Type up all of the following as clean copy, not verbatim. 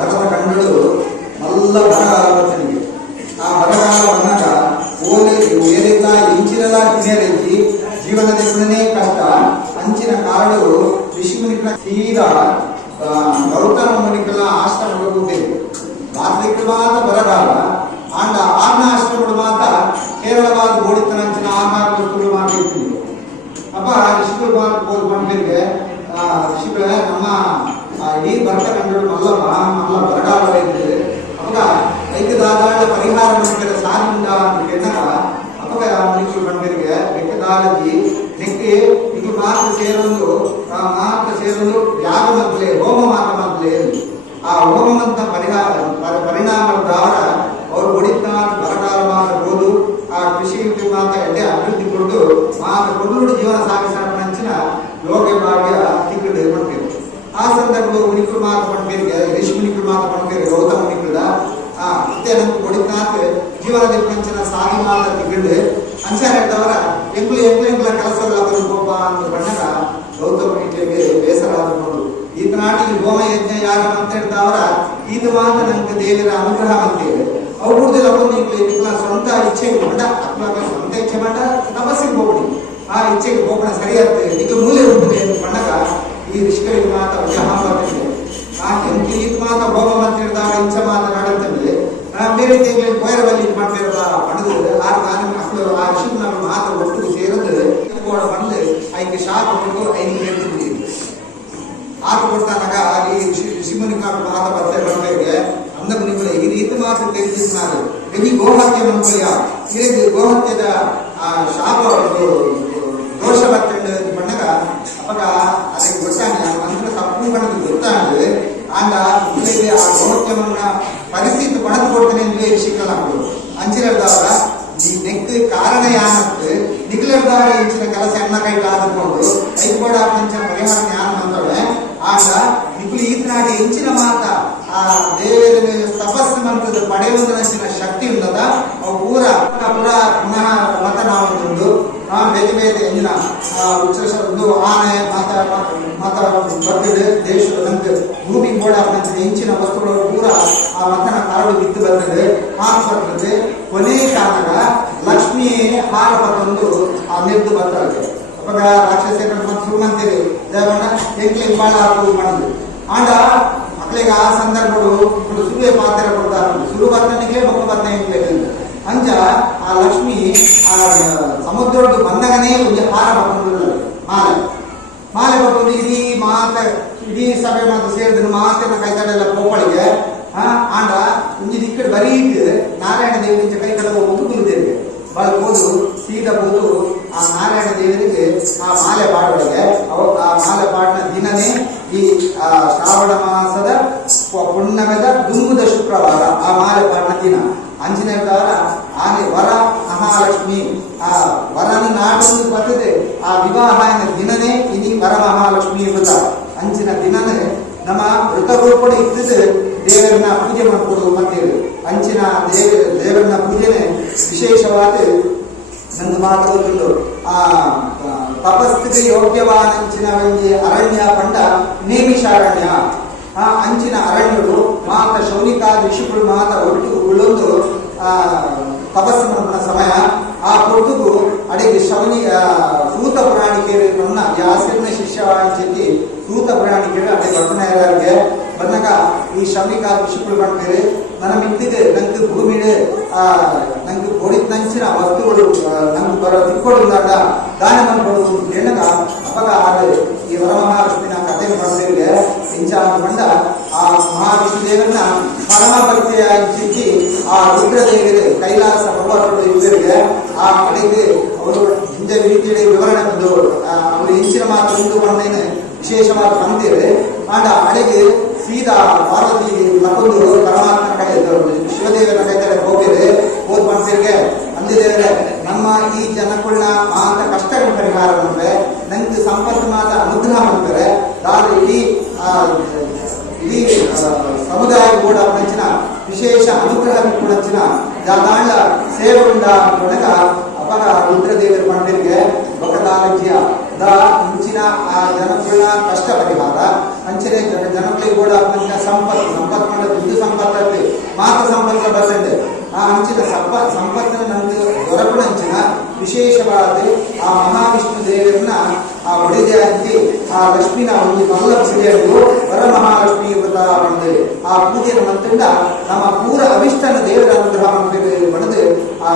ಬರದ ಕಂಡು ಮಲ್ಲ ಬರಗಾಲನಿಗೆ ಆ ಬರಗಾಲ ಬಂದಾಗ ಓದಿಲ್ಲ ಇಂಚಿನಲ್ಲ ತಿನ್ನೇರಿ ಜೀವನದ ಕಷ್ಟ ಅಂಚಿನ ಕಾರಣ ಋಷಿಮುನಿಗಳ ಸೀದಾ ಗೌತಮ ಮುನಿಗಳ ಆಶ್ರಮಗಳು ಹೋಗಬೇಕು. ರಾತ್ರಿಕವಾದ ಬರಗಾಲ ಆಂಡ ಆರ್ನ ಆಶ್ರಮಗಳು ಮಾತ್ರ ಕೇರಳವಾದ ಓಡಿತನಂಚಿನ ಆಹಾರಗಳು ಮಾಡಿರ್ತೀವಿ. ಅಪ್ಪ ಋಷಿಗಳು ಬಂದಿರಿಗೆ ಋಷಿಗಳ ನಮ್ಮ ಈ ಬರ್ತ ಕಂಡು ಮಲ್ಲ ಬರಗಾಲ ಇರ್ತದೆ ಅವಾಗ ಐಕ್ಯದಾದ ಪರಿಹಾರ ಮಾಡಿದ ಸಾರಿಂದ ಕೆನ್ನಗ ಅವಾಗ ಮನುಷ್ಯರು ಬಂದಿರಿಗೆ ಬೆಕ್ಕದಾಲಜಿ ನೆಕ್ಕೆ ಇದು ಮಾತ್ರ ಸೇರೊಂದು ಯಾಗ ಮೊದಲೇ ಹೋಮ ಮಾತ್ರ ಮೊದಲೇ ಆ ಹೋಮವಂತ ಪರಿಣಾಮದ ಅವರು ಹೊಡಿತ ಬರಗಾಲ ಮಾಡಬಹುದು. ಆ ಕೃಷಿ ಮಾತ್ರ ಎಡೆ ಅಭಿವೃದ್ಧಿ ಕೊಟ್ಟು ಕೊಂಡು ಜೀವನ ಸಾಗಿಸಿನ ಯೋಗ ಭಾಗ್ಯ ತಿಕ್ಕಡು ಮಾಡ್ತೇವೆ. ಆ ಸಂದರ್ಭ ಮುನಿಕರು ಮಾತ್ರ ಮಾಡ್ಬೇಕು, ಋಷಿ ಮುನಿಕರು ಮಾತ್ರ ಮಾಡ್ಬೇಕು, ಗೌತಮ ಮುನಿಕರ ಇದೇ ನಮ್ಗೆ ಹೊಡಿತಾತ ಜೀವನದ ಪಂಚನ ಸಾಗಿ ಮಾತ್ರ ತಿಕ್ಕಂಡು ಅಂಚಾರ ಹೇಳ್ದವರ ಎಂಗ್ಲ ಕೆಲಸಗಳ ಬದುಕೋಪ ಅಂತ ಬಂದಾಗ ಗೌತಮ ಮುನಿಗಳಿಗೆ ಬೇಸರ ಆದ್ಕೊಂಡು ಈತ ನಾಟಿಗೆ ಹೋಮ ಯಜ್ಞ ಯಾಗ ಅಂತ ಹೇಳ್ದವರ ಇದು ಮಾತ್ರ ನಮ್ಗೆ ದೇವರ ಅನುಗ್ರಹ ಅಂತೇವೆ. ಅವ್ರದ್ದೆಲ್ಲ ಬಂದು ಸ್ವಂತ ಇಚ್ಛೆಗೆ ಬಂಡ ಅಥವಾ ಸ್ವಂತ ಇಚ್ಛೆ ಬಂಡ ತಪಸ್ಸಿಗೆ ಹೋಗ್ಬಿಡಿ. ಆ ಇಚ್ಛೆಗೆ ಹೋಗೋಣ ಸರಿಯಾಗ್ತದೆ ಈಗ ಮೂಲೆ ಹೋಗ್ತದೆ ಅಂತ ಬಂದಾಗ ಈ ಋಷಿಗಳಿಗೆ ಮಾತ್ರ ಬರ್ತದೆ. ಆ ಎಂಟು ಈತ ಮಾತ್ರ ಹೋಮ ಅಂತ ಹೇಳಿದಾಗ ಇಚ್ಛೆ ಮಾತನಾಡುತ್ತಂದ್ರೆ ಬೇರೆ ತಿಂಗಳಿಗೆ ಗೋಯರದಲ್ಲಿ ಇದು ಮಾಡ್ತಿರಲ್ಲ ಪಡೆದು ಮಕ್ಕಳು ಆ ಋಷಿಗಳು ಮಾತ್ರ ಒಟ್ಟು ಸೇರಿದ್ರೆ ಬಂದು ಐದು ಶಾಖ ಕೊಟ್ಟು 5 ಹೇಳ್ತಿದ್ವಿ. ಆಗ ಕೊಡ್ತಾನಾಗ ಈ ಋಷಿಮುನಿ ಮಾತ ಬರ್ತೇವೆ ಬಂದ್ರೆ ಅಂದ ಮುನಿಗಳು ಈ ರೀತಿ ಮಾತ್ರ ತಿಳಿಸಿದ್ದಾರೆ. ಈ ಗೋಹತ್ಯೆ ಮನುಷ್ಯ ಈ ಗೋಹತ್ಯದ ಶಾಪ ದೋಷ ಬರ್ತಂಡು ಬಂದಾಗ ಅವಾಗ ಅದಕ್ಕೆ ಗೊತ್ತಾಗ ಮಂತ್ರ ತಪ್ಪು ಬಣ್ಣದ ಗೊತ್ತಾಗ ಆಗ ಆ ಗೋಹತ್ಯಮನ್ನ ಪರಿಸ್ಥಿತಿ ಪಡೆದು ಕೊಡ್ತೇನೆ ಅಂದ್ರೆ ಋಷಿಕಲ್ಲ ಅಂಚಿರದವರ ನೆಕ್ ಕಾರಣ ಯಾನಕ್ಕೆ ನಿಖಿಲರ್ದವರ ಇಂಚಿನ ಕೆಲಸ ಎಣ್ಣ ಕೈಟ್ ಆದುಕೊಂಡು ಐಕೋಡ ಪಂಚ ಪರಿಹಾರ ಜ್ಞಾನ ಅಂತವೆ. ಆಗ ನಿಖಿಲು ಈತನಾಡಿ ಇಂಚಿನ ಮಾತ ಆ ದೇವರ ತಪಸ್ಸು ಮಂತ್ರದ ಪಡೆಯುವುದರ ಶಕ್ತಿ ಉಂಟದ ಅವು ಪೂರ ಪುನಃ ಮತ ನಾವೊಂದು ಬೇರೆ ಬೇರೆ ಎಂಜಿನ ಒಂದು ಆನೆ ಮತ ಬರ್ತಿದೆ ದೇಶದ ನಂತರ ಭೂಮಿ ಗೋಡ ಇಂಚಿನ ವಸ್ತುಗಳು ಪೂರ ಆ ಮತನ ಕರಡು ಬಿದ್ದು ಬರ್ತದೆ. ಹಾಲು ಬರ್ತದೆ ಕೊನೆ ಕಾಲಗ ಲಕ್ಷ್ಮಿ ಹಾರ ಬರ್ತೊಂದು ಆ ನಿರ್ದು ಬರ್ತಾರೆ. ಅವಾಗ ರಾಕ್ಷಸ ಸುಮ್ಮಂತೀರಿ ದೇವಣ್ಣ ಎಂಕ್ಲಿ ಬಾಳ ಹಾಕುವುದು ಮಾಡೋದು ಆಂಡ ಮಕ್ಕಳಿಗೆ ಆ ಸಂದರ್ಭಗಳು ಸುರುವೆ ಪಾತ್ರ ಕೊಡ್ತಾರೆ. ಸುರು ಬರ್ತನಿಗೆ ಮಕ್ಕಳು ಬರ್ತ ಎಂಕ್ಲೇಕಂತ ಅಂಚ ಆ ಲಕ್ಷ್ಮಿ ಆ ಸಮುದ್ರದ್ದು ಬಂದಗನೇ ಒಂದು ಹಾರ ಬರ್ತದೆ ಮಾಲೆ ಬರ್ತದೆ. ಇಡೀ ಸಭೆ ಮಾತ್ರ ಸೇರಿದ್ರು ಮಾತಿನ ಕೈತಡೆಲ್ಲ ಕೋಪಳಿಗೆ ಆಂಡ ಒಂಜಿ ದಿಕ್ಕಡೆ ಬರೀ ನಾರಾಯಣ ದೇವರಿಗೆ ಕೈ ಕಡೆ ಮುದುಕುಲಿದ್ದೇವೆ ಬಳಬೋದು ಸೀದಾ ಬೋದು ಆ ನಾರಾಯಣ ದೇವರಿಗೆ ಆ ಮಾಲೆ ಪಾಡೊಳಗೆ ಆ ಮಾಲೆ ಪಾಡಿನ ದಿನನೇ ಈ ಶ್ರಾವಣ ಮಾಸದ ಪುಣ್ಯದ ದುಂಬುದ ಶುಕ್ರವಾರ ಆ ಮಾಲೆ ಪಾಡಿನ ದಿನ ಅಂಜನೇಯದವರ ಆನೆ ವರ ಮಹಾಲಕ್ಷ್ಮಿ ಆ ವರನ ನಾಡೊಂದು ಬರ್ತದೆ. ಆ ವಿವಾಹನ ದಿನನೇ ಇನಿ ವರ ಮಹಾಲಕ್ಷ್ಮಿ ಎಂಬುದ ಅಂಚಿನ ದಿನನೇ ನಮ್ಮ ಮೃತರೂಪಡೆ ಇದ್ದಿದ್ದು ದೇವರನ್ನ ಪೂಜೆ ಮಾಡ್ಕೊಡು ಮತ್ತೇವೆ ಅಂಚಿನ ದೇವರನ್ನ ಪೂಜೆನೆ ವಿಶೇಷವಾದ ಒಂದು ಮಾತು. ಆ ತಪಸ್ಸಿಗೆ ಯೋಗ್ಯವಾದಂಚಿನ ಒಂದು ಅರಣ್ಯ ಪಂಡ ನೇಮಿಷಾರಣ್ಯ. ಆ ಅಂಚಿನ ಅರಣ್ಯರು ಮಾತ ಶೌನಿಕ ಋಷಿಗಳು ಮಾತ ಒಟ್ಟು ಉಳ್ಳೊಂದು ತಪಸ್ಸು ಮಾಡಿದ ಸಮಯ ಆ ಕೊಟ್ಟುಗು ಅಡಿಗೆ ಸೂತ ಪುರಾಣಿಕೆಯರು ನನ್ನ ಯಾಸಿರ್ನ ಶಿಷ್ಯವಾಣಿಸಿ ಸೂತ ಪುರಾಣಿಕೆಯರು ಅದೇ ಭಟ್ನಾಯರಿಗೆ ಬಂದಾಗ ಈ ಶೌನಿಕ ಋಷಿಗಳು ಮಾಡ್ತಾರೆ. ನನ್ನ ಮಿತ್ತಿಗೆ ನಂಗೆ ಭೂಮಿಡೆ ನಂಗೆ ಕೊಡಿದ ನಂಚಿನ ವಸ್ತುಗಳು ನಂಗೆ ಬರೋ ತಿಕ್ಕೊಡುವುದಾದ ದಾನ ಮಾಡ್ಕೊಡುವುದು ಹೇಳಗ ಅವಾಗ ಈ ವರಮಹಾಲಕ್ಷ್ಮಿನ ಕಥೆ ಮಾಡ್ತೇವೆ ಇಂಚ ಬಂದ ಆ ಮಹಾವಿಷ್ಣು ದೇವರನ್ನ ಪರಮ ಭಕ್ತಿಯಾಗಿ ಆ ರುದ್ರದೇವರಿಗೆ ಕೈಲಾಸ ಭಗವಂತರು ಇವರಿಗೆ ಆ ಕಡೆಗೆ ಅವರು ಹಿಂದೆ ರೀತಿಯ ವಿವರಣೆ ಅವರು ಇಂಚಿನ ಮಾತು ಮುಂದೆ ಬಂದೇನೆ ವಿಶೇಷವಾದ ಬಂದಿದೆ. ಆಗ ಅಡೆಗೆ ಸೀದಾ ಪಾರ್ವತಿ ಮತ್ತೊಂದು ಪರಮಾತ್ಮನ ಕಡೆ ಶಿವದೇವರ ಕಡೆ ಹೋಗಿದ್ರೆ ಹೋದ್ ಮಾಡ್ತಿರ್ಗೆ ಅಂದಿದ್ದೇವೆ ನಮ್ಮ ಈ ಜನಗಳನ್ನ ಮಾತ ಕಷ್ಟಗಳ ಪರಿಹಾರ ಮಾಡ್ತಾರೆ ನಂಗೆ ಸಂಪತ್ತು ಮಾತ ಅನುಗ್ರಹ ಮಾಡ್ತಾರೆ. ಆದ್ರೆ ಇಡೀ ಸಮುದಾಯ ಕೂಡ ಪಂಚಿನ ವಿಶೇಷ ಅನುಗ್ರಹ ಪಂಚಿನ ಜಾತಾಂಡ ಸೇವೆ ಉಂಡ ಅವಾಗ ರುದ್ರದೇವರ ಮಂದಿರಿಗೆ ಬಕದಾಲಜಿಯ ಇಂಚಿನ ಆ ಜನಗಳ ಕಷ್ಟ ಪರಿಹಾರ ಅಂಚನೆ ಜನಗಳಿಗೆ ಕೂಡ ಅಂಚಿನ ಸಂಪತ್ತು ದುಡ್ಡು ಸಂಪತ್ತು ಮಾತ್ರ ಸಂಪರ್ಕ ಬರ್ತದೆ ಆ ಅಂಚಿನ ಸಂಪತ್ತಿನ ನಮಗೆ ದೊರಕುನ ಅಂಚಿನ ವಿಶೇಷವಾದ ಆ ಮಹಾವಿಷ್ಣು ದೇವರನ್ನ ಆ ಒಡೆದೆ ಅಂತಿ ಆ ಲಕ್ಷ್ಮಿನ ಒಂದು ಮಲ್ಲ ಸಿಡಿಯಲು ವರ ಮಹಾಲಕ್ಷ್ಮಿ ವ್ರತ ಬಂದು ಆ ಪೂಜೆಯನ್ನು ಮಂತ್ರಿಂದ ನಮ್ಮ ಪೂರ ಅಭಿಷ್ಟನ ದೇವರ ಅನುಗ್ರಹ ಪಡೆದು ಆ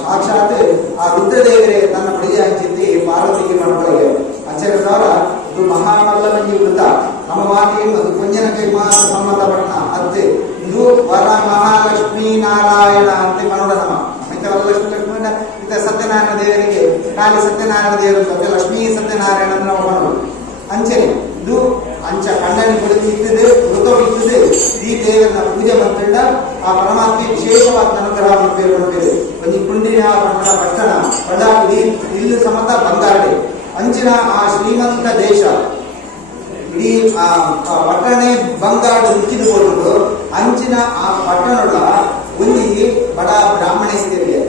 ಸಾಕ್ಷಾತ್ ಆ ರುದ್ರದೇವರೇ ತನ್ನ ಒಡೆದೆ ಅಂಚಿದ್ದಿ ಪಾರ್ವತಿಗೆ ಮಕ್ಕಳಿಗೆ ಅಚ್ಚರಿದವರ ಇದು ಮಹಾಮಲ್ಲಮಂಜಿ ವೃತ ನಮ್ಮ ಮಾತಿಗೆ ಅದು ಕುಂಜನಕ್ಕೆ ಮಾತ್ರ ಸಂಬಂಧಪಟ್ಟ ಅತ್ತೆ ಇದು ವರ ಮಹಾಲಕ್ಷ್ಮೀ ನಾರಾಯಣ ಅಂತ ಮಾಡೋಣ ನಮ್ಮ ವರಲಕ್ಷ್ಮಿ ಲಕ್ಷ್ಮಿ ಇತ ಸತ್ಯನಾರಾಯಣ ದೇವರಿಗೆ ಖಾಲಿ ಸತ್ಯನಾರಾಯಣ ದೇವರು ಸತ್ಯ ಲಕ್ಷ್ಮೀ ಸತ್ಯನಾರಾಯಣ ನಾವು ಮಾಡೋದು ಅಂಚನೆ ಇದು ಅಂಚ ಕಣ್ಣನಿ ಕೊಡುತ್ತಿದ್ದರೆ ಮೃತ ಬಿತ್ತದೆ ಈ ದೇವರನ್ನ ಪೂಜೆ ಮಾಡ್ಕೊಂಡ ಆ ಪರಮಾತ್ಮ ವಿಶೇಷವಾದ ಅನುಗ್ರಹ ಮಾಡ್ಬೇಕು ಒಂದು ಕುಂಡಿನ ಪಟ್ಟಣ ಪಡಾಡಿ ಇಲ್ಲು ಸಮತ ಬಂಗಾಡೆ ಅಂಚಿನ ಆ ಶ್ರೀಮಂತ ದೇಶ ಇಡೀ ಆ ಪಟ್ಟಣೆ ಬಂಗಾಡ ರುಚಿದು ಕೊಟ್ಟು ಅಂಚಿನ ಆ ಪಟ್ಟಣದ ಒಂದು ಬಡ ಬ್ರಾಹ್ಮಣೇಶ್ವರಿಗೆ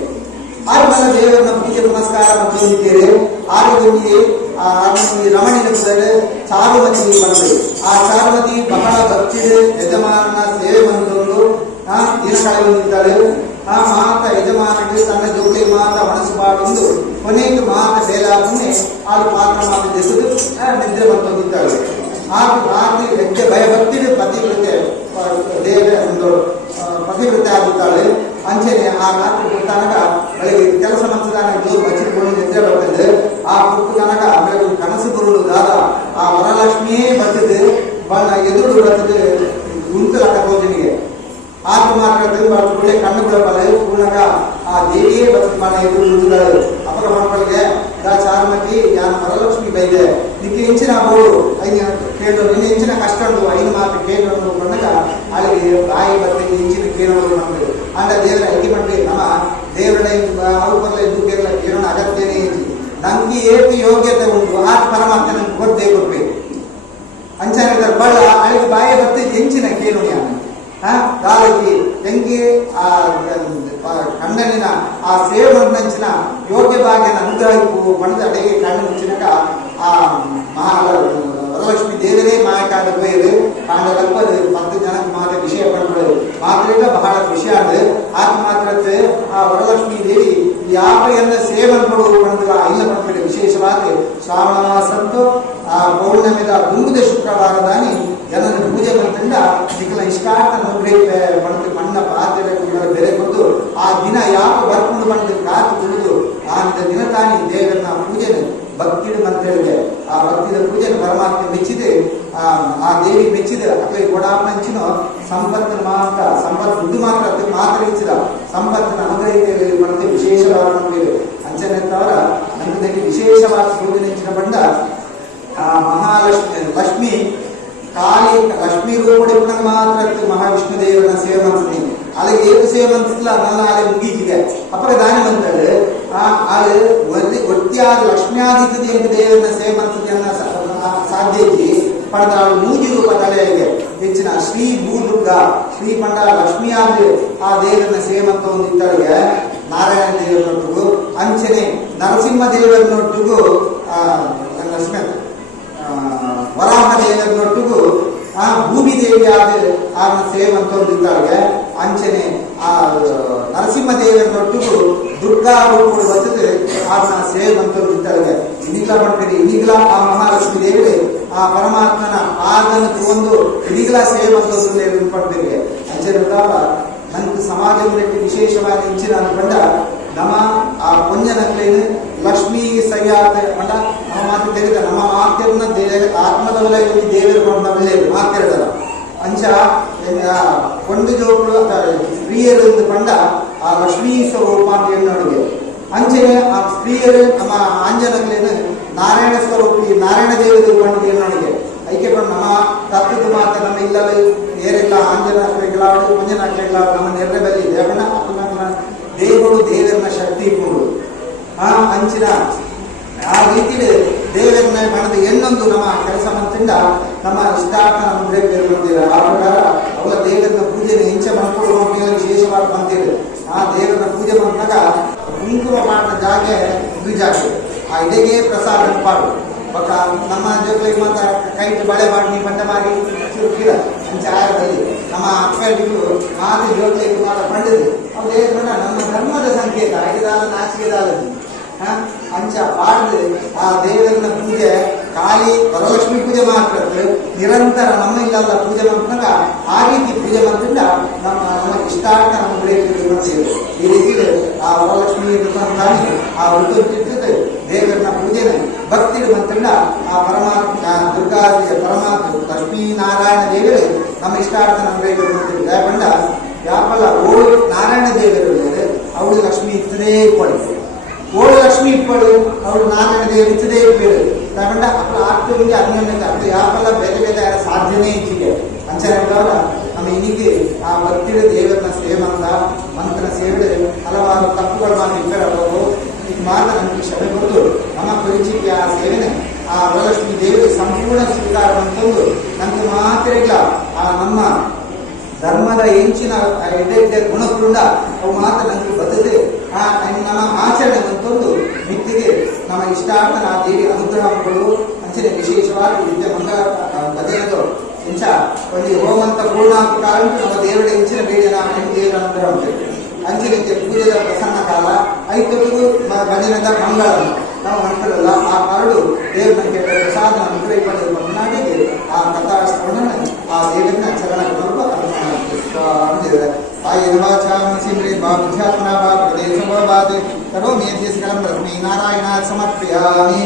ಆರು ದೇವರನ್ನ ಪೂಜೆ ನಮಸ್ಕಾರ ಮಾಡಿದ್ದೇವೆ ಆರೋಗ್ಯ ರಮಣಿನ ಕುದರೆ ಚಾರುಮತಿ ಬಂದರು ಆ ಚಾರುಮತಿ ಬಹಳ ಭಕ್ತಿದೆ ಯಜಮಾನನ ಸೇವೆ ಬಂದು ದಿನ ಕಳೆದಿದ್ದಾರೆ ಆ ಮಾತ ಯಜಮಾನಿಗೆ ತನ್ನ ಜೊತೆ ಮಾತ ಮನಸ್ಸುಬಾರ್ದು ಕೊನೆಗೆ ಮಾತ ಬೇಲಾಪುಣೆ ಆರು ಪಾತ್ರ ಮಾತು ತೆಗೆದು ನಿದ್ರೆ ಬಂದಿದ್ದಾಳೆ ಆಗ ರಾತ್ರಿ ಹೆಜ್ಜೆ ಭಯಭಕ್ತಿಗೆ ಪತಿವ್ರತೆ ದೇವ ಒಂದು ಪತಿವ್ರತೆ ಆಗುತ್ತಾಳೆ ಅಂಚನೆ ಆ ರಾತ್ರಿ ತನಕ ಬೆಳಗ್ಗೆ ಕೆಲಸ ಮಂಚದಾಗ ಬಚ್ಚಿಕೊಂಡು ನಿದ್ರೆ ಬರ್ತದೆ ಆ ಪುಟ್ಟು ತನಕ ಬೆಳಗ್ಗೆ ಕನಸು ಬರುವುದು ದಾದ ಆ ವರಲಕ್ಷ್ಮಿಯೇ ಬರ್ತದೆ ಬಣ್ಣ ಎದುರು ಬರ್ತದೆ ಗುಂತಲಕ್ಕ ಹೋದನಿಗೆ ಆತ ಮಾತ್ರ ಒಳ್ಳೆ ಕಣ್ಣುಗಳ ಬಲೆ ಪೂರ್ಣಕ ಆ ದೇವಿಯೇ ಬರ್ತದೆ ಮನೆ ಎದುರು ನಿಂತಿದ್ದಾಳೆ ಅಪರ ಮಕ್ಕಳಿಗೆ ಚಾರುಮತಿ ಯಾನ ವರಲಕ್ಷ್ಮಿ ಬೈದೆ ನಿಕ್ಕೆ ಹೆಂಚಿನ ಬೋಳು ಐದು ಕೇಳು ನಿನ್ನ ಹೆಂಚಿನ ಕಷ್ಟ ಉಂಟು ಐದು ಮಾತ್ರ ಕೇಳು ಬಂದಾಗ ಅಲ್ಲಿಗೆ ಬಾಯಿ ಬರ್ತದೆ ಹೆಂಚಿನ ಕೇಳೋದು ನಮಗೆ ಅಂಡ ದೇವರ ಐತಿ ಬಂದ್ರೆ ನಮ್ಮ ದೇವರ ಅವ್ರು ಬರಲ್ಲ ಇದ್ದು ಕೇರಳ ಕೇಳೋಣ ಅಗತ್ಯನೇ ಹೆಚ್ಚಿ ನಮ್ಗೆ ಏಕೆ ಯೋಗ್ಯತೆ ಉಂಟು ಆ ಪರಮಾತ್ಮ ನಮ್ಗೆ ಗೊತ್ತೇ ಕೊಡ್ಬೇಕು ಅಂಚನೆ ಬಳ್ಳ ಅಲ್ಲಿಗೆ ಬಾಯಿ ಬರ್ತದೆ ಹೆಂಚಿನ ಕೇಳು ದಾಳಿಗೆ ಹೆಂಗೆ ಆ ಕಣ್ಣನಿನ ಆ ಸೇವೆ ನಂಚಿನ ಯೋಗ್ಯ ಭಾಗ್ಯನ ಅನುಗ್ರಹಿಸು ಮನದ ಅಡೆಗೆ ಕಣ್ಣು ಮುಚ್ಚಿನಕ ಆ ವರಲಕ್ಷ್ಮಿ ದೇವರೇ ಮಾಯಕಾದ ಬೇರೆ ಕಾಂಡಲಪ್ಪದು 10 ಜನಕ್ಕೆ ಮಾತ್ರ ವಿಷಯ ಪಡ್ಕೊಳ್ಳೋದು ಮಾತ್ರ ಬಹಳ ವಿಷಯ ಅಂದ್ರೆ ಆತ ಮಾತ್ರ ಆ ವರಲಕ್ಷ್ಮಿ ದೇವಿ ಯಾವ ಎಲ್ಲ ಸೇವನ್ ಕೊಡುವ ಪಡೆದಿಲ್ಲ ಇಲ್ಲ ಪಡ್ಕೊಳ್ಳಿ ವಿಶೇಷವಾದ ಶ್ರಾವಣ ಮಾಸಂತೂ ಆ ಪೌರ್ಣಮಿದ ಗುಂಗುದ ಶುಕ್ರವಾರದಾನಿ ಜನರ ಪೂಜೆ ಬಂದಿಂದ ನಿಖಲ ಇಷ್ಟಾರ್ಥ ನೋಡ್ರಿ ಬಂದು ಮಣ್ಣ ಪಾತ್ರೆ ಬೆಲೆ ಕೊಟ್ಟು ಆ ದಿನ ಯಾಕೆ ಬರ್ಕೊಂಡು ಬಂದು ಕಾತು ಕುಡಿದು ಆ ದಿನ ತಾನಿ ದೇವರನ್ನ ಪೂಜೆ ಭಕ್ತಿ ಮಂತ್ರಿಗೆ ಆ ಭಕ್ತಿದ ಪೂಜೆ ಪರಮಾತ್ಮ ಮೆಚ್ಚಿದೆ ಆ ದೇವಿ ಮೆಚ್ಚಿದೆ ಅಥವಾ ಕೊಡಾಪಂಚಿನ ಸಂಪತ್ತಿನ ಮಾತ್ರ ಸಂಪತ್ತು ದುಡ್ಡು ಮಾತ್ರ ಮಾತ್ರ ಇಚ್ಚಿದ ಸಂಪತ್ತಿನ ಅನುಗ್ರಹಿತ ಮತ್ತೆ ವಿಶೇಷವಾದ ಅಂಚನೆತ್ತವರ ನಮ್ಮದಲ್ಲಿ ವಿಶೇಷವಾದ ಪೂಜೆ ನೆಚ್ಚಿನ ಬಂದ ಆ ಲಕ್ಷ್ಮಿ ಕಾಲಿ ಲಕ್ಷ್ಮಿ ರೂಪಡಿ ಮಾತ್ರ ಮಹಾವಿಷ್ಣು ದೇವರನ್ನ ಸೇವೆ ಮಾಡ್ತೀನಿ ಅಲ್ಲಿಗೆ ಏಕು ಸೇವೆ ಮಂತಿಲ್ಲ ನನ್ನ ಅಲ್ಲಿ ಮುಗೀತಿಗೆ ಅಪ್ಪಗೆ ದಾನಿ ಬಂತದೆ ಅದು ಒಟ್ಟಿಯಾದ ಲಕ್ಷ್ಮಿಯಾದಿತ್ಯ ಎಂಟು ದೇವರನ್ನ ಸೇವೆ ಮಾಡ್ತಿದ್ದೆ ಅನ್ನೋ ಸಾಧ್ಯತೆ ಪಡೆದ ಮೂಜಿ ರೂಪ ತಲೆಗೆ ಹೆಚ್ಚಿನ ಶ್ರೀ ಭೂದುರ್ಗ ಶ್ರೀ ಪಂಡ ಲಕ್ಷ್ಮಿಯಾದ ಆ ದೇವರನ್ನ ಸೇವೆ ಅಂತ ಒಂದು ಇತ್ತಳಿಗೆ ನಾರಾಯಣ ದೇವರನ್ನೊಟ್ಟಿಗೂ ಅಂಚನೆ ನರಸಿಂಹ ದೇವರನ್ನೊಟ್ಟಿಗೂ ಲಕ್ಷ್ಮಿ ವರಾಹ ದೇವರನ್ನೊಟ್ಟಿಗೂ ಆ ಭೂಮಿ ದೇವಿಯಾದ ಆನ ಸೇವೆ ಅಂತ ಒಂದಿದ್ದಾಳೆ ಅಂಚನೆ ಆ ನರಸಿಂಹ ದೇವರನ್ನೊಟ್ಟಿಗೂ ದುರ್ಗಾ ರೂಪಗಳು ಬರ್ತದೆ ಆತನ ಸೇವೆ ಅಂತ ಒಂದಿದ್ದಾಳೆ ಇನ್ನಿಗ್ಲ ಮಾಡ್ತೀರಿ ಇನ್ನಿಗ್ಲ ಆ ಮಹಾಲಕ್ಷ್ಮಿ ದೇವಿ ಆ ಪರಮಾತ್ಮನ ಆದನ್ನು ತಗೊಂಡು ಇನ್ನಿಗ್ಲ ಸೇವೆ ಅಂತ ಒಂದು ಪಡ್ತೀವಿ ಅಂಚನೆ ನನಗೆ ಸಮಾಜದಲ್ಲಿ ವಿಶೇಷವಾದ ಇಂಚಿನ ಅನ್ಕೊಂಡ ನಮ್ಮ ಆ ಪುಣ್ಯನಕ್ಲೇನು ಲಕ್ಷ್ಮೀ ಸಯ್ಯಾತ ಅಂಡ ನಮ್ಮ ಮಾತು ತೆಗೆದ ನಮ್ಮ ಮಾತಿನ ಆತ್ಮದ ವಲಯ ದೇವರು ಮಾತಾಡಲ್ಲ ಅಂಚ ಕೊಂಡು ಜೋಗಳು ಸ್ತ್ರೀಯರು ಎಂದು ಪಂಡ ಆ ಲಕ್ಷ್ಮೀ ಸ್ವರೂಪ ಅಂತ ಹೇಳಿ ಅಂಚನೆ ಆ ಸ್ತ್ರೀಯರು ನಮ್ಮ ಆಂಜನಕ್ಲೇನು ನಾರಾಯಣ ಸ್ವರೂಪಿ ನಾರಾಯಣ ದೇವರು ಪಂಡ ಏನಿಗೆ ಐಕ್ಯ ನಮ್ಮ ತತ್ವದ ಮಾತ ನಮ್ಮ ಇಲ್ಲವೇ ಏರೆಲ್ಲ ಆಂಜನ ಪುಂಜನ ನಮ್ಮ ನೆರದಲ್ಲಿ ದೇವನ ದೇವರು ದೇವರನ್ನ ಶಕ್ತಿ ಕೊಡು ಆ ಅಂಚಿನ ಆ ರೀತಿ ದೇವರನ್ನ ಮನದ ಇನ್ನೊಂದು ನಮ್ಮ ಕೆಲಸ ಮಂತ್ರಿಂದ ನಮ್ಮ ಇಷ್ಟಾರ್ಥ ನಮ್ಮ ಬಂದಿದೆ ಆ ಪ್ರಕಾರ ಅವರ ದೇವರನ್ನ ಪೂಜೆನ ಹಿಂಸೆ ಮಾಡ್ಕೊಳ್ಳುವ ವಿಶೇಷವಾಗಿ ಬಂದಿದೆ ಆ ದೇವರನ್ನ ಪೂಜೆ ಮಾಡಿದಾಗ ಕುಂಕುಮ ಮಾಡಿದ ಜಾಗ ಇದು ಜಾಗ ಆ ಇಡೆಗೆ ಪ್ರಸಾದ ಪಾಡು ಬೊಕ್ಕ ನಮ್ಮ ಜೊತೆಗೆ ಮಾತ್ರ ಕೈಟ್ ಬಳೆ ಮಾಡಿ ಬಂಡ ಮಾಡಿ ಕಿರ ಅಂಚಾಯದಲ್ಲಿ ನಮ್ಮ ಅಕ್ಕಡಿಗೂ ಮಾತು ಜೊತೆಗೆ ಮಾತ್ರ ಪಂಡಿತು ಅವ್ರು ಹೇಳ್ಕೊಂಡ ನಮ್ಮ ಧರ್ಮದ ಸಂಕೇತ ಐದಾದ ನಾಚಿಕೆದಾಲಲ್ಲಿ ಅಂಚ ಪಾಡ್ದು ಆ ದೇವರನ್ನ ಪೂಜೆ ಖಾಲಿ ವರಲಕ್ಷ್ಮಿ ಪೂಜೆ ಮಾತ್ರ ನಿರಂತರ ನಮ್ಮ ಇಲ್ಲೆಲ್ಲ ಪೂಜೆ ಮಾಡ್ಕೊಂಡ ಆ ರೀತಿ ಪೂಜೆ ಮಾಡ್ಕೊಂಡ ನಮ್ಮ ಇಷ್ಟಾರ್ಥ ನಮ್ಮ ಬೆಳೆಯುತ್ತೆ ಈ ರೀತಿ ಆ ವರಲಕ್ಷ್ಮಿ ತಾಯಿ ಆ ವೃತ್ತಿರ್ತದೆ ದೇವರನ್ನ ಪೂಜೆನ ಭಕ್ತಿ ಬಂತಂಡ ಆ ಪರಮಾತ್ಮ ದುರ್ಗಾ ಪರಮಾತ್ಮ ಲಕ್ಷ್ಮೀನಾರಾಯಣ ದೇವರು ನಮ್ಮ ಇಷ್ಟಾರ್ಥ ನಮ್ಮ ಬೆಳೆಯುತ್ತೆ ಯಾಕಂಡ ಯಾಪಲ್ಲ ಓಳು ನಾರಾಯಣ ದೇವರು ಅವಳು ಲಕ್ಷ್ಮಿ ಇತ್ತದೇ ಕೊಡುತ್ತೆ ಓಳು ಲಕ್ಷ್ಮಿ ಇಪ್ಪಳು ಅವಳು ನಾರಾಯಣ ದೇವರು ಇತ್ತದೇ ಇಪ್ಪೇಳು ಯಾಕಂಡ ಅಪ್ಪ ಆರ್ಥಿಗೆ ಅನ್ನಕ್ಕೆ ಅಪ್ಪ ಯಾಪಲ್ಲ ಬೇರೆ ಬೇರೆ ಸಾಧ್ಯನೇ ಇಚ್ಚಿಗೆ ಅಂಚಾರ ನಮ್ಮ ಇನ್ನಿಗೆ ಆ ಭಕ್ತಿಯ ದೇವರನ್ನ ಸೇವೆ ಮಂದ ಮಂತ್ರನ ಸೇವೆ ಹಲವಾರು ತಪ್ಪುಗಳು ಮಾಡಿ ಇಬ್ಬರಬಹುದು ಇದು ಮಾತ್ರ ನಮಗೆ ಶ್ರಮೆ ಕೊಟ್ಟು ನಮ್ಮ ಪರಿಚಿತಿ ಆ ಸೇವೆನೆ ಆ ವರಲಕ್ಷ್ಮಿ ದೇವರಿಗೆ ಸಂಪೂರ್ಣ ಸ್ವೀಕಾರ ಅಂತಂದು ನಮ್ಗೆ ಮಾತ್ರ ಇಲ್ಲ ಆ ನಮ್ಮ ಧರ್ಮದ ಹೆಂಚಿನ ಎಡ್ಡೆ ಗುಣಗಳುಂಡ ಅವು ಮಾತ್ರ ನಮಗೆ ಬದದೆ ಆ ನಮ್ಮ ಆಚರಣೆ ಅಂತಂದು ಮಿತ್ತಿಗೆ ನಮ್ಮ ಇಷ್ಟಾರ್ಥನ ಆ ದೇವಿ ಅನುಗ್ರಹಗಳು ಅಂಚನೆ ವಿಶೇಷವಾಗಿ ವಿದ್ಯೆ ಮಂಗಳ ಭಜನೆದು ಇಂಚ ಒಂದು ಹೋಮಂತ ಪೂರ್ಣಾಂತ ಕಾಲ ನಮ್ಮ ದೇವರ ಹೆಂಚಿನ ಬೇಡಿನ ದೇವರ ಅನುಗ್ರಹ ಉಂಟು ಅಂಚನೆ ಪೂಜೆದ ಪ್ರಸನ್ನ ಕಾಲ ಐತರಿಗೂ ಭಜನೆದ ಮಂಗಳ ನಾವು ಮಾಡ್ಕೊಳ್ಳಲ್ಲ ಆ ಕಾರಡು ದೇವ್ರ ನಮಗೆ ಪ್ರಸಾದ ಅನುಗ್ರಹ ಪಡೆಯುವ ಮುನ್ನಾಡಿಗೆ ಆ ಕಥಾಸ್ಥಳವನ್ನು ಆ ದೇವರನ್ನ ಚರಣ ಕರೋಮಿ ಯಜ್ಞಸ್ಕರಂ ಲಕ್ಷ್ಮೀ ನಾರಾಯಣಾತ್ ಸಮರ್ಪಯಾಮಿ.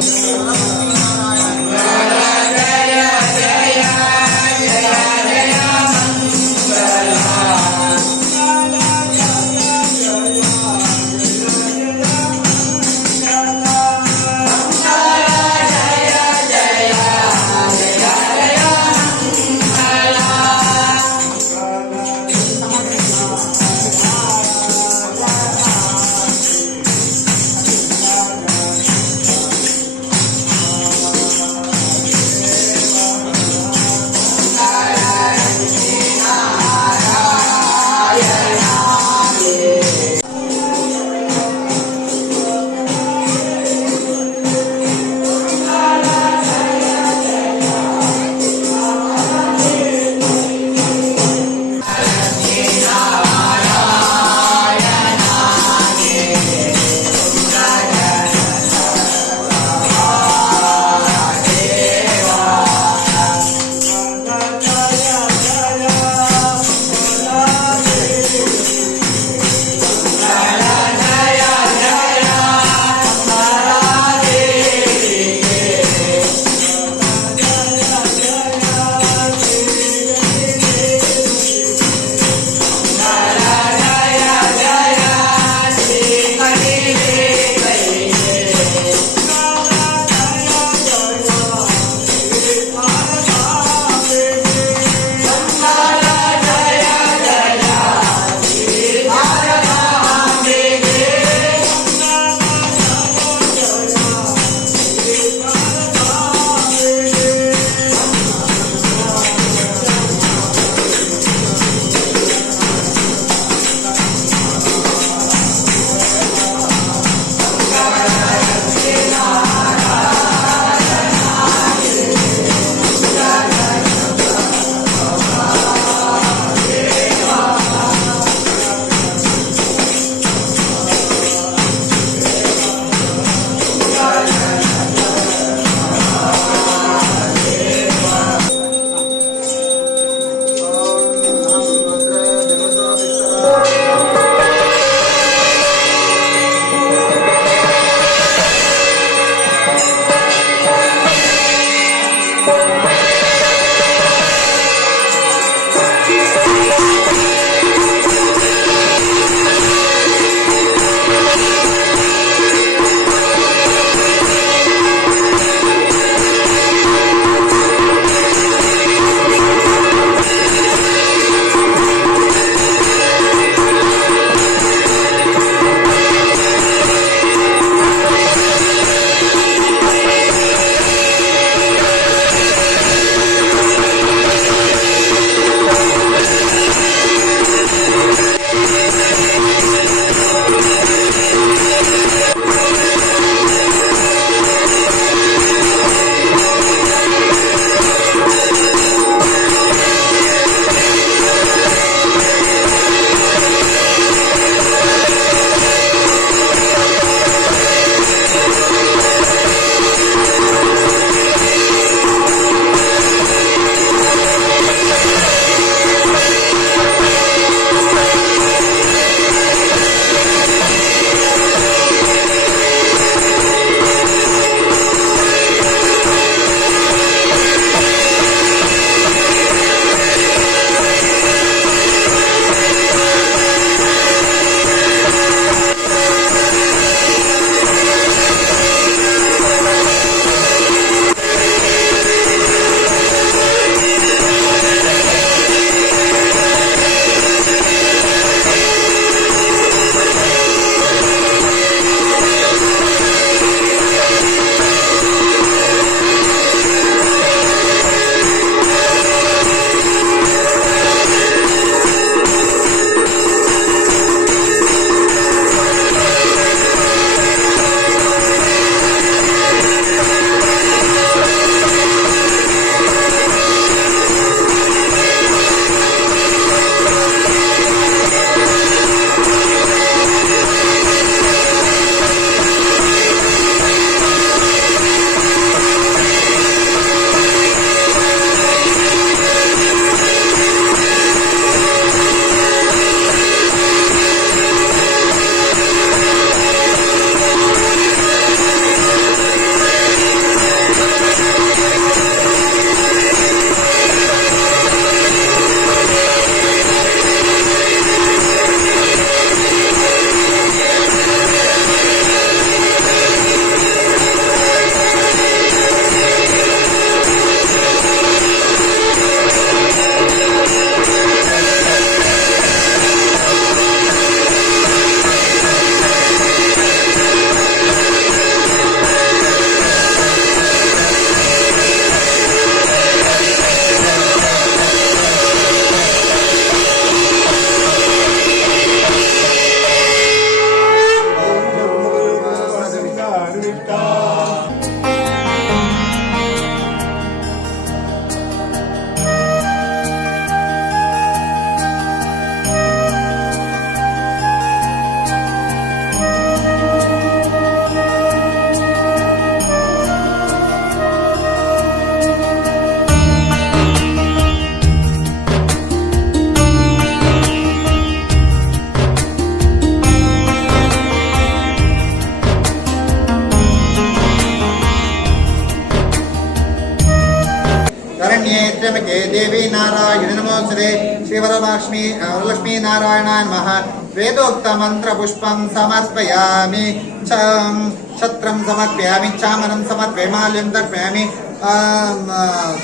देवी नारायण नमोस्तुते श्री वरलक्ष्मी नारायणाय नमः वेदोक्त मंत्र पुष्पं समर्पयामि छत्रं समर्पयामि चामरं समर्पयामि माल्यं तर्पयामि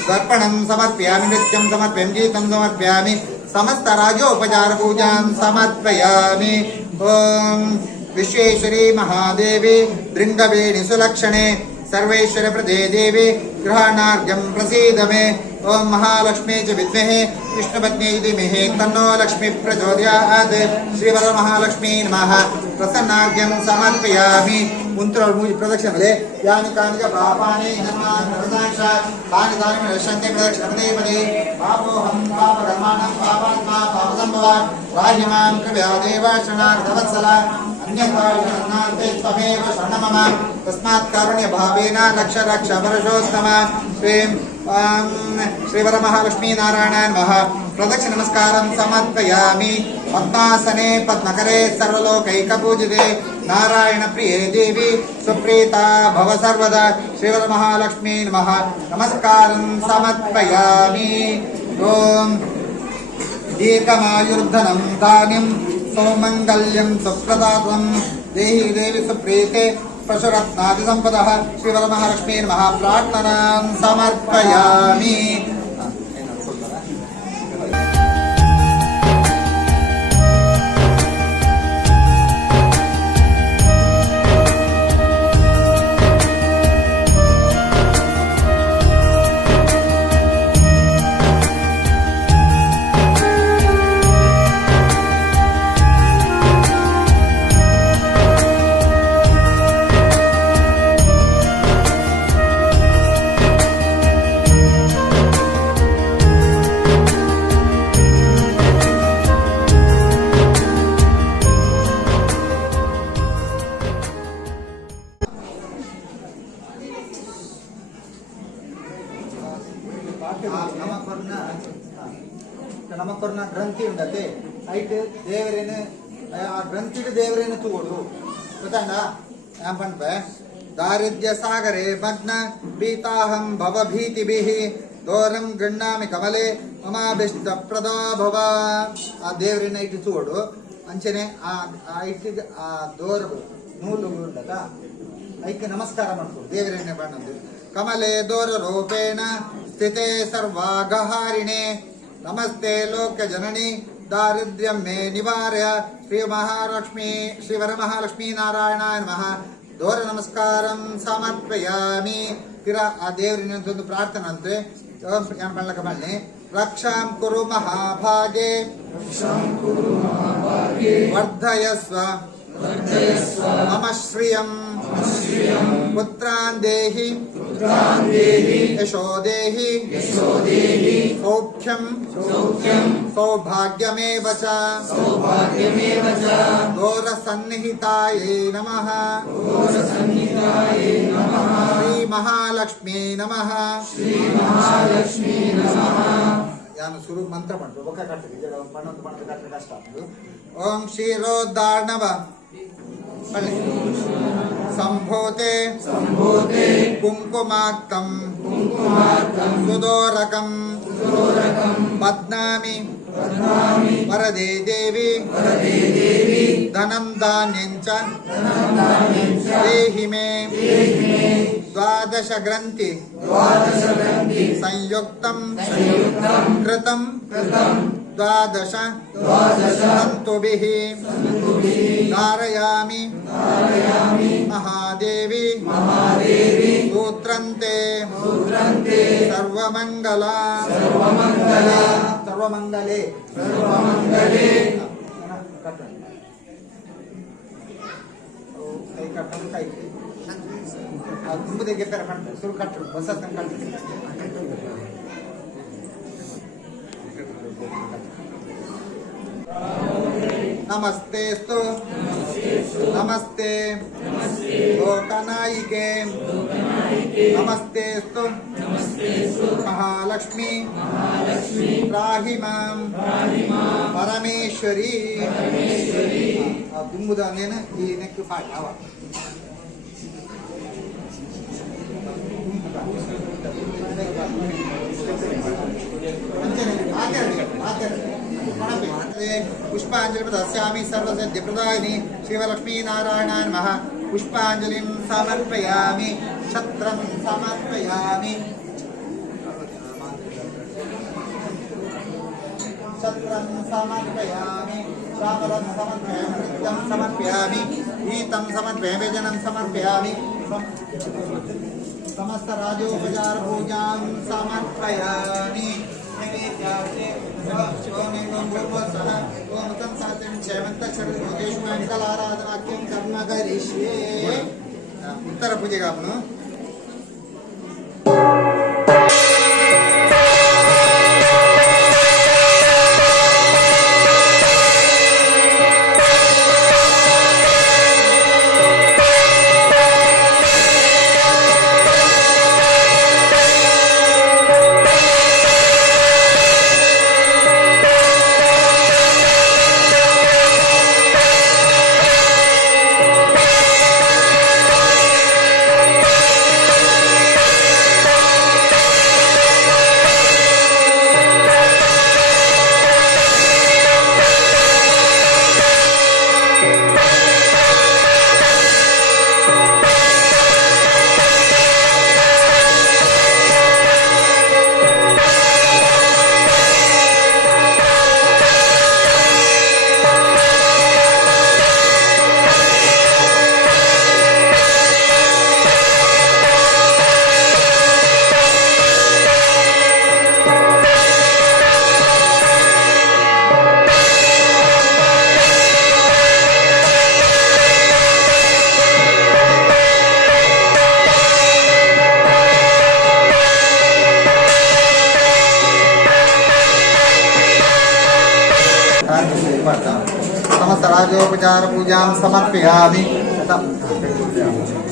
दर्पणं समर्पयामि नृत्यं समर्पयामि गीतं समर्पयामि समस्त राजोपचार पूजां समर्पयामि ओम विश्वेश्वरी महादेवी दृङ्गवेणि सुलक्षणे सर्वेश्वर प्रदे देवी गृहाणार्घ्यं प्रसीद मे ओम महालक्ष्मी च विद्महे विष्णुपत्न्यै धीमहि तन्नो लक्ष्मी प्रचोदयात् श्रीवर महालक्ष्मी नमः प्रसन्नार्घ्यं समर्पयामि मुंत्रोल मूजि प्रदक्षिण भले यानि कानि च पापानि तानि तानि नश्यन्ति प्रदक्षिणपदे पदे पापोऽहं पापकर्माणां पापात्मा पापसम्भवा पाहि मां कृपया देव शरणागतवत्सला अन्यथा शरणार्थे त्वमेव शरणं मम तस्मात् कारुण्यभावेन रक्ष रक्ष वर्षोत्तम श्रीवर महालक्ष्मी नारायणाय नमः प्रदक्षिण नमस्कारं समर्पयामि पद्मासने पद्मकरे सर्वलोकैकपूजिते नारायण प्रिये देवी सुप्रीता भव सर्वदा श्रीवर महालक्ष्मी नमः नमस्कारं समर्पयामि ओम दीर्घमायुर्धनं धान्यं सौमङ्गल्यं सुप्रदातं देहि देवी सुप्रीते पशुरत्नादि संपदः श्रीवर महालक्ष्मी नमः प्रार्थनां समर्पयामि ನಮಕೊರ್ನ ಗ್ರಂಥಿ ಉಂಡತೆ ಐಟ್ ದೇವರೇನು ಆ ಗ್ರಂಥಿಡು ದೇವರೇನು ತೂಡು ಗೊತ್ತಾಂಡ ഞാൻ പണ്ട് ദാരിദ്ര്യ സാഗരേ മഗ്ന ഭീതാഹം ഭവഭീതിഭിഃ ದೋರಂ ಗೃಹ್ಣಾಮಿ ಕಮಲೆ ಮಮಾಭಿಷ್ಟ ಪ್ರದಾ ಭವ ಆ ದೇವರನ್ನ ಇಟ್ಟು ತೋಡು ಅಂಚನೆ ಆ ಇಟ್ಟಿದ ಆ ದೋರ ನೂಲು ಉಂಟದ ಐಕ್ಕೆ ನಮಸ್ಕಾರ ಮಾಡ್ಕೊಡು ದೇವರನ್ನೇ ಬಣ್ಣದ್ದು ಕಮಲೆ ದೋರ ರೂಪೇಣ ಸ್ಥಿತೆ ಸರ್ವಾಗಹಾರಿಣೆ ನಮಸ್ತೆ ಲೋಕ ಜನನಿ दारिद्र्यं मे निवार्य श्री वरमहालक्ष्मी नारायणाय नमः दोर नमस्कारं समर्पयामि फिर आ देवरिनंतु प्रार्थना अंते यान पल्लक बल्ले रक्षां कुरु महाभागे वर्धयस्व मम श्रियं पुत्रान् देहि यशो देहि सौख्यं सौभाग्यमेव च दोरसन्निहितायै नमः श्री महालक्ष्मी नमः यानु सुरु मंत्र पढ़ो बका कट्टे जरा पढ़ो तो पढ़ो कट्टे कष्ट आपको ओम क्षीरोदार्णव संभोते कुंकुमाक्तं सुदोरकं पद्नामि वरदे देवी धनं धान्यं च देहि मे द्वादश ग्रंथि संयुक्तं कृतं द्वादश तन्तुभिः धारयामि महादेवी सूत्रन्ते सर्वमंगले नमस्तेस्तु नमस्ते लोकनायिके नमस्तेस्तु महालक्ष्मी त्राहि मां परमेश्वरी दुम्बुदानेन ಈ ನೆಕ್ ಪಾಠ पुष्पांजलि दस्यामि सर्वसिद्धिप्रदायिनी शिवलक्ष्मी नारायणाय नमः। पुष्पांजलिं समर्पयामि, छत्रं समर्पयामि, छत्रं समर्पयामि, श्रावणं समर्पयामि, नृत्यं समर्पयामि, गीतं समर्पयामि, व्यजनं समर्पयामि, समस्त राजोपचार पूजां समर्पयामि। उत्तर पूजेगा आपण समस्त राजोपचार पूजां समर्पयामि।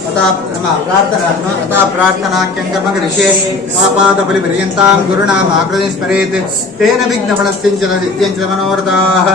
अतः प्रार्थनाख्यं कर्म करिष्ये। आपादबलिपर्यन्तां गुरुणाम् आकृतिं स्मरेत्, तेन विघ्नफलस्यञ्च मनोरथाः।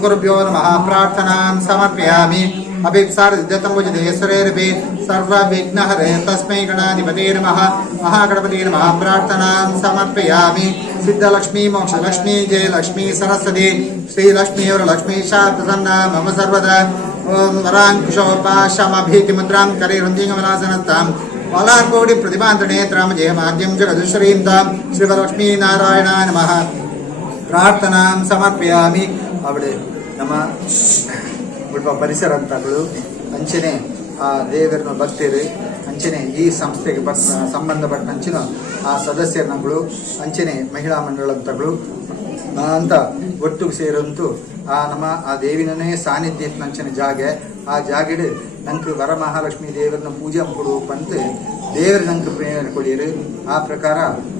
गुरुभ्यो नमः। प्रार्थनां समर्पयामि। अभिप्सारसिद्धतमुजदेश्वरेरपि सर्वविघ्नहरे तस्मै गणाधिपते नमः। महागणपते नमः। प्रार्थनां समर्पयामि। सिद्धलक्ष्मी मोक्षलक्ष्मी जयलक्ष्मी सरस्वती श्रीलक्ष्मी वरलक्ष्मी शाप्रसन्ना मम सर्वदा। ओं वराङ्कुशोपाशमभीतिमुद्रां करेरुन्दिङ्गमलासनस्तां वलार्कोटिप्रतिभान्तनेत्रां जयमाद्यं जगदुश्रीं तां श्रीवरलक्ष्मी नारायणाय नमः। प्रार्थनां समर्पयामि। अवडे ನಮ್ಮ ಪರಿಸರ ಅಂತಗಳು ಅಂಚನೆ ಆ ದೇವರನ್ನ ಭಕ್ತರು ಅಂಚನೆ ಈ ಸಂಸ್ಥೆಗೆ ಸಂಬಂಧಪಟ್ಟ ಅಂಚಿನ ಆ ಸದಸ್ಯರುಗಳು ಅಂಚನೆ ಮಹಿಳಾ ಮಂಡಳಂತಗಳು ಅಂತ ಒಟ್ಟಿಗೆ ಸೇರಂತು ಆ ನಮ್ಮ ಆ ದೇವಿನೇ ಸಾನ್ನಿಧ್ಯ ನಂಚಿನ ಜಾಗೆ ಆ ಜಾಗೆಡು ನಂಗೆ ವರಮಹಾಲಕ್ಷ್ಮಿ ದೇವರನ್ನ ಪೂಜೆ ಕೊಡು ಪಂತ ದೇವರು ನಂಗೆ ಪ್ರೇರಣೆ ಕೊಡಿಯರು ಆ ಪ್ರಕಾರ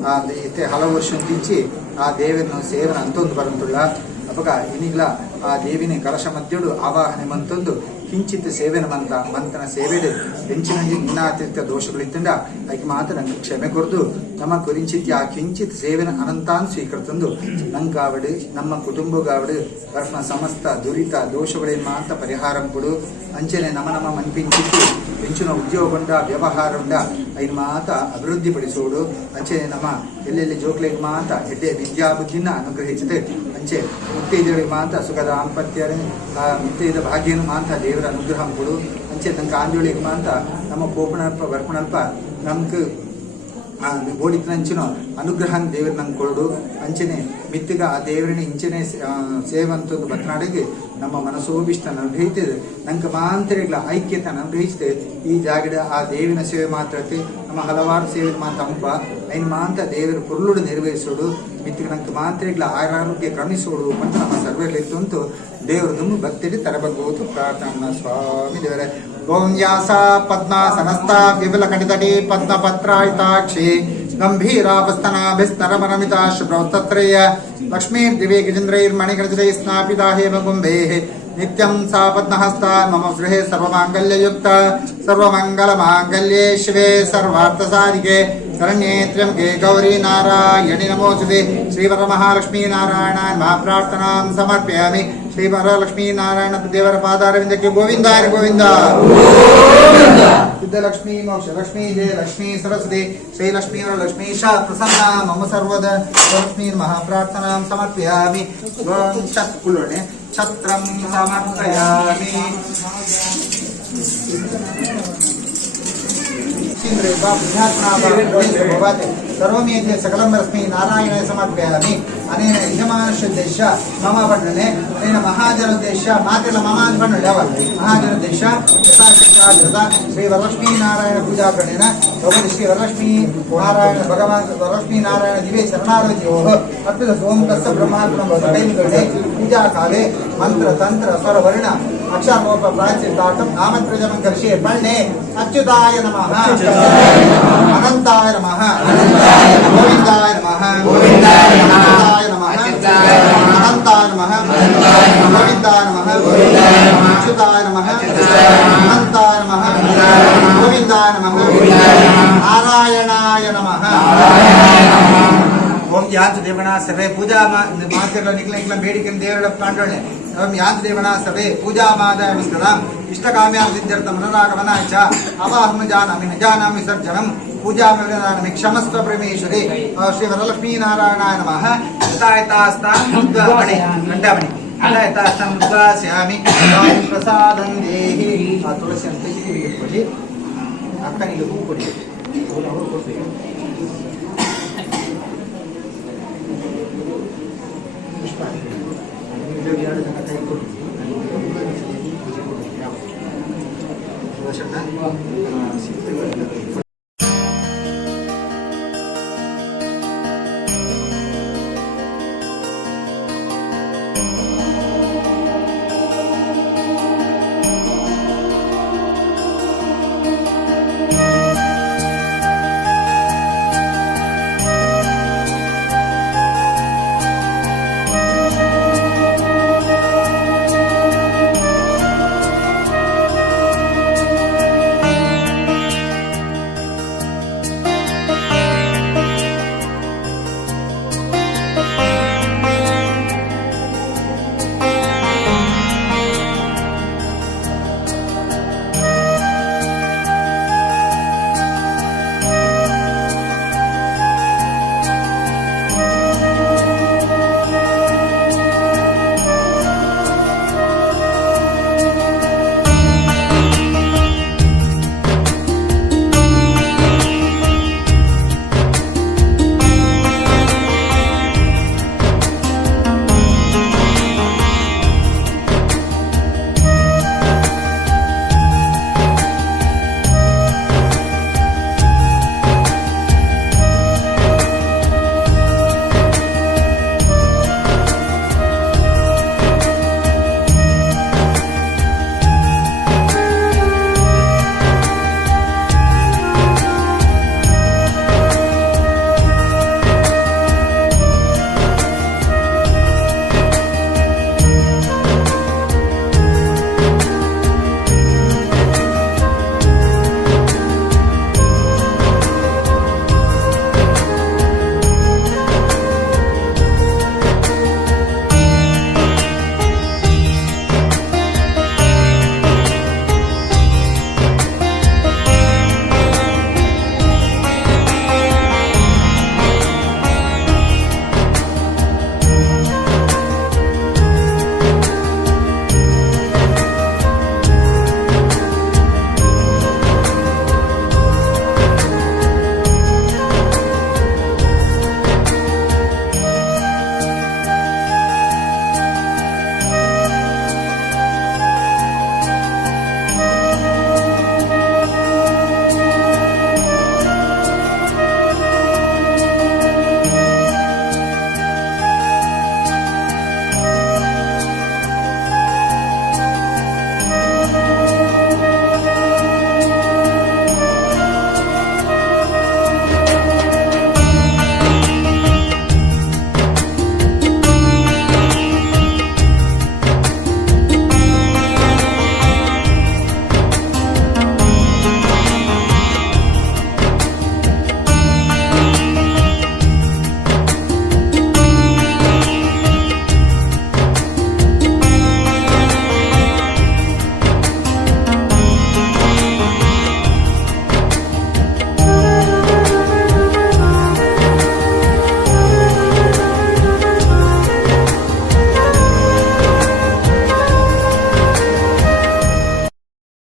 ಆ ಇತ್ತೆ ಹಲವು ವರ್ಷ ತಿಂಚಿ ಆ ದೇವರನ್ನ ಸೇವನ ಅಂತೊಂದು ಬರಂತುಳ್ಳ ಅಪಗ ಇನ್ನಿಗ್ಲ ಆ ದೇವಿನ ಕಲಶ ಮಧ್ಯಡು ಆವಾಹನೆ ಮಂತೊಂದು ಕಿಂಚಿತ್ ಸೇವೆನ ಮಂತನ ಸೇವೆಡು ಹೆಂಚಿನಲ್ಲಿ ನಿನ್ನಾತಿರಿಕ್ತ ದೋಷಗಳಿತ್ತಂಡ ಅದಕ್ಕೆ ಮಾತ್ರ ನಂಗೆ ಕ್ಷಮೆ ಕೊರದು ನಮ್ಮ ಗುರಿಂಚಿತ್ ಆ ಕಿಂಚಿತ್ ಸೇವೆನ ಅನಂತಾನ್ ಸ್ವೀಕರ್ತಂದು ನಂಗೆ ಆವಡು ನಮ್ಮ ಕುಟುಂಬಗಾವಡು ಕರ್ಮ ಸಮಸ್ತ ದುರಿತ ದೋಷಗಳೇನು ಮಾತ್ರ ಪರಿಹಾರ ಕೊಡು ಅಂಚನೆ ನಮ್ಮ ಮನ್ಪಿಂಚಿತ್ತು ಹೆಂಚಿನ ಉದ್ಯೋಗಂಡ ವ್ಯವಹಾರಂಡ ಐದು ಮಾತ ಅಭಿವೃದ್ಧಿ ಪಡಿಸೋಡು ಅಂಚೆ ನಮ್ಮ ಎಲ್ಲೆಲ್ಲಿ ಜೋಕ್ಲಿಗೆ ಮಾತ ಎಡ್ಡೆ ವಿದ್ಯಾಬುದ್ಧಿನ ಅನುಗ್ರಹಿಸಿದೆ ಅಂಚೆ ಮುತ್ತೈದೆಗಳಿಗೆ ಮಾತ್ರ ಸುಖದ ಆಂಪತ್ಯ ಮುತ್ತೈದ ಭಾಗ್ಯನು ಮಾತ್ರ ದೇವರ ಅನುಗ್ರಹ ಕೊಡು ಅಂಚೆ ನಂಗೆ ಆಂಜೋಳಿಗೆ ಮಾತ್ರ ನಮ್ಮ ಕೋಪಣಲ್ಪ ವರ್ಪಣಲ್ಪ ನಮ್ಗೆ ಓಡಿತಂಚಿನ ಅನುಗ್ರಹ ದೇವ್ರ ನಂಗೆ ಕೊಡು ಅಂಚನೆ ಮಿತ್ತಿಗ ಆ ದೇವರನ್ನ ಇಂಚನೆ ಸೇವಂತದ್ದು ಬತ್ನಾಡಿಗೆ ನಮ್ಮ ಮನಸ್ಸೋಭಿಷ್ಟ ಅನುಗ್ರಹಿಸಿದೆ ನಂಗೆ ಮಾಂತರಿಗಳ ಐಕ್ಯತೆ ಅನುಗ್ರಹಿಸಿದೆ ಈ ಜಾಗದ ಆ ದೇವಿನ ಸೇವೆ ಮಾತ್ರತೆ ನಮ್ಮ ಹಲವಾರು ಸೇವೆ ಮಾತ್ರ ಅಂಪ ಐನ್ ಮಾಂತ ದೇವರ ಪುರುಳುಡು ನೆರವೇರಿಸೋಡು ಮಿತ್ತಿಗೆ ನಂಗೆ ಮಾಂತರಿಗಳ ಆರೋಗ್ಯ ಕ್ರಮಿಸೋಡು ಅಂತ ನಮ್ಮ ಸರ್ವರ್ಲಿತ್ತು ಅಂತೂ ದೇವರದನ್ನು ಭಕ್ತಿಗೆ ತರಬಹುದು ಪ್ರಾರ್ಥನಾ ಸ್ವಾಮಿ ದೇವರೇ ಓಂ ಯಾಸ ಪದ್ಮಾಸನಸ್ತಾ ವಿಪುಲ ಕಟಿತಟಿ ಪದ್ಮಪತ್ರಾಯಿತಾಕ್ಷಿ ಗಂಭೀರಾವಸ್ತನಾಭಿಸ್ತರಮರಮಿತಾ ಶುಭ್ರೌಸ್ತತ್ರಯ ಲಕ್ಷ್ಮೀರ್ದಿವೇ ಗಜೇಂದ್ರೈರ್ಮಣಿಗಣಜೈ ಸ್ನಾಪಿತಾ ಹೇಮಕುಂಭೇಃ ನಿತ್ಯಂ ಸಾ ಪದ್ಮಹಸ್ತಾ ಮಮ ಗೃಹೇ ಸರ್ವಮಾಂಗಲ್ಯಯುಕ್ತ ಸರ್ವಮಂಗಲಮಾಂಗಲ್ಯೇ ಶಿವೆ ಸರ್ವಾರ್ಥಸಾಧಿಕೆ ಶರಣ್ಯೇ ತ್ರ್ಯಂಬಕೆ ಗೌರಿ ನಾರಾಯಣಿ ನಮೋಸ್ತುತೆ ಶ್ರೀವರಮಹಾಲಕ್ಷ್ಮೀ ನಾರಾಯಣಾನ್ ಮಹಾಪ್ರಾರ್ಥನಾಂ ಸಮರ್ಪಯಾಮಿ ಶ್ರೀ ವರಲಕ್ಷ್ಮೀ ನಾರಾಯಣ ದೇವರ ಪಾದಾರವಿಂದಕ್ಕೆ ಗೋವಿಂದಾಯ ಗೋವಿಂದ. ಸಿದ್ಧಲಕ್ಷ್ಮೀ ಮೋಕ್ಷ ಲಕ್ಷ್ಮೀ ಜಯ ಲಕ್ಷ್ಮೀ ಸರಸ್ವತಿ ಶ್ರೀ ಲಕ್ಷ್ಮೀ ವರಲಕ್ಷ್ಮೀ ಶಾ ಪ್ರಸನ್ನ ಮಮ ಸರ್ವದ ಲಕ್ಷ್ಮೀ ಮಹಾಪ್ರಾರ್ಥನಾಂ ಸಮರ್ಪಯಾಮಿ. ಛತ್ರಂ ಸಮರ್ಪಯಾಮಿ. ಸರ್ವಮೇಧ್ಯ सकलमस्मै नारायणाय समर्पयामि. अनेन यजमानस्य मम वर्णने अनेन महाजनोद्देश्य मातेला मम वर्णने महाजनोद्देश्य यथाशक्त्या श्री वरलक्ष्मी नारायण पूजा प्रणेन भगवती श्री वरलक्ष्मी नारायण भगवान वरलक्ष्मी नारायण दिवे शरणारतियोः अर्पित सोमकस्य ब्रह्मार्पणं भवति. पूजा काले मंत्र तंत्र स्वरवर्ण अक्षरोप प्राचितार्थं नामप्रजनं करिष्ये. पण्णे अच्युताय नमः, अनंताय नमः, गोविंदाय नमः, अच्युताय नमः, अनंताय नमः, गोविंदाय नमः, अच्युताय नमः, अनंताय नमः, गोविंदाय नमः, नारायणाय नमः. ओम ಯಾಂತ ದೇವಣ ಸರ್ವೇ ಪೂಜಾ ಮಾತೆಲ್ಲ ನಿಖಲ ಬೇಡಿಕೆ ದೇವರ ಕಾಂಡೋಣೆ. ಓಂ ಯಾಂತ ದೇವಣ ಸರ್ವೇ ಪೂಜಾ ಮಾದಾಯ ನಮಸ್ಕಾರ ಇಷ್ಟಕಾಮ್ಯಾಂ ಸಿದ್ಧರ್ಥಂ ಮನರಾಗಮನಾಯ ಚ ಅವಾಹಂ ಜಾನಾಮಿ ನ ಜಾನಾಮಿ ಸರ್ಜನಂ पूजा में क्षमस्व प्रेमेश्वरी श्री वरलक्ष्मी नारायणाय नमः. यथायथास्तामि प्रसादं देहि. तुलसी ಅಂತ ಇಟ್ಕೊಳ್ಳಿ. ಅಕ್ಕನಿಗೆ ಹೂ ಕೊಡಿ. ಪುಷ್ಪ ಎರಡು ಜನ ಕೈ ಕೊಡಿ.